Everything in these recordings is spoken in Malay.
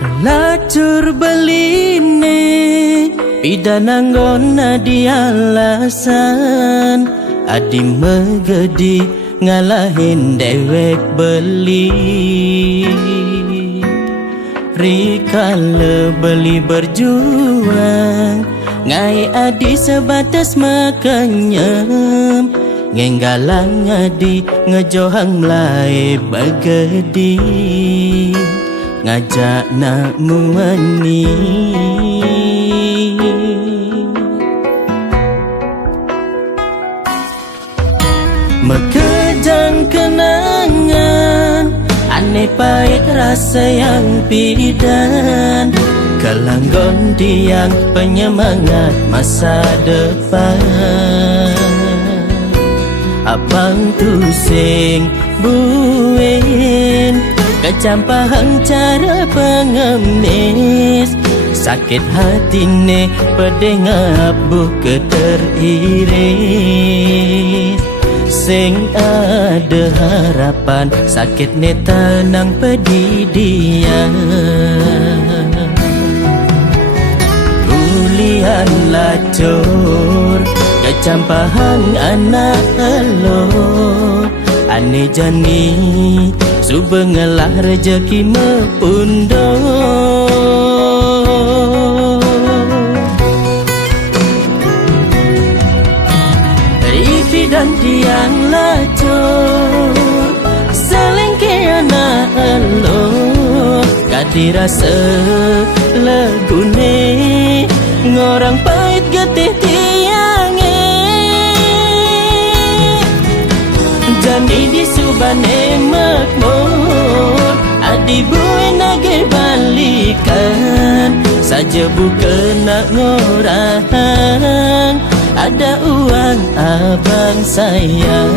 Lacur beline pidananggona di alasan adi megedi ngalahin dewek beli rikala beli berjuang ngai adi sebatas makanyam ngenggalang adi ngejohang melai bagedi ngajak nak muani mekejang kenangan aneh pahit rasa yang pidan kelanggon tiang penyemangat masa depan abang tusing buin kecampahang cara pengemis sakit hati ne pedengap buka teriris sing ada harapan sakit ne tenang pedidian ulian lacur kecampahang anak elok ane jani subengelah rezeki mepundo Ipi dan tiang lacur selengke anak elok kadi rasa legune ngorang pahit getih tiange jani di subane makmur adi buwe nage balikan saja bukan nak ngorang ada uang abang sayang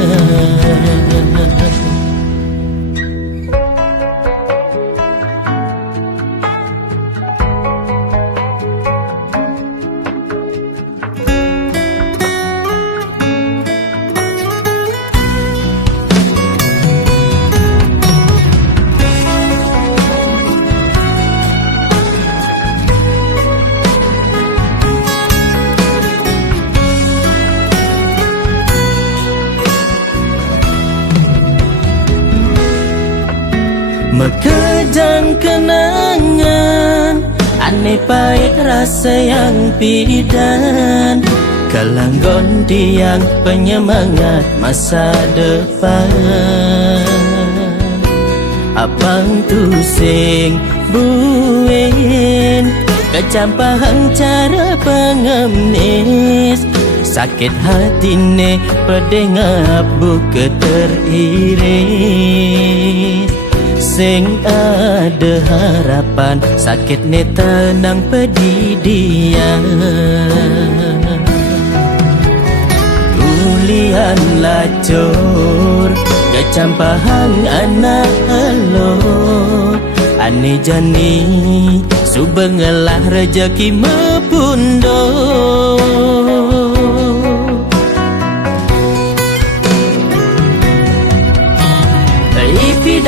mekejang kenangan aneh pahit rasa yang pidan kelanggon tiang penyemangat masa depan abang tusing buin kecampahang cara pengemis sakit hati ne pedengap buka teriris sing ada harapan sakit ne tenang pedidian ulian lacur kecampahang anak elok ane jani subengelah rezeki mepundo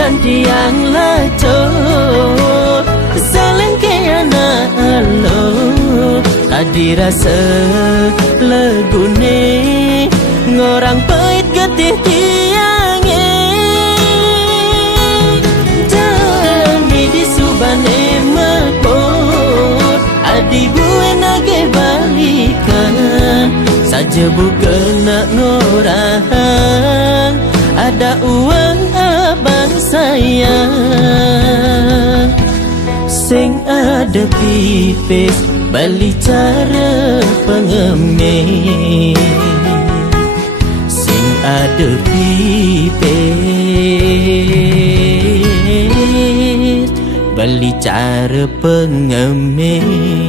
dan tiang lacur selengke anak elok tadi rasa legune ngorang pahit getih tiange jani di subane makmur adi buwe nage balikan saja bukan nak ngorang ada uang abang sayang sing ada pipis beli cara pengemis sing ada pipis beli cara pengemis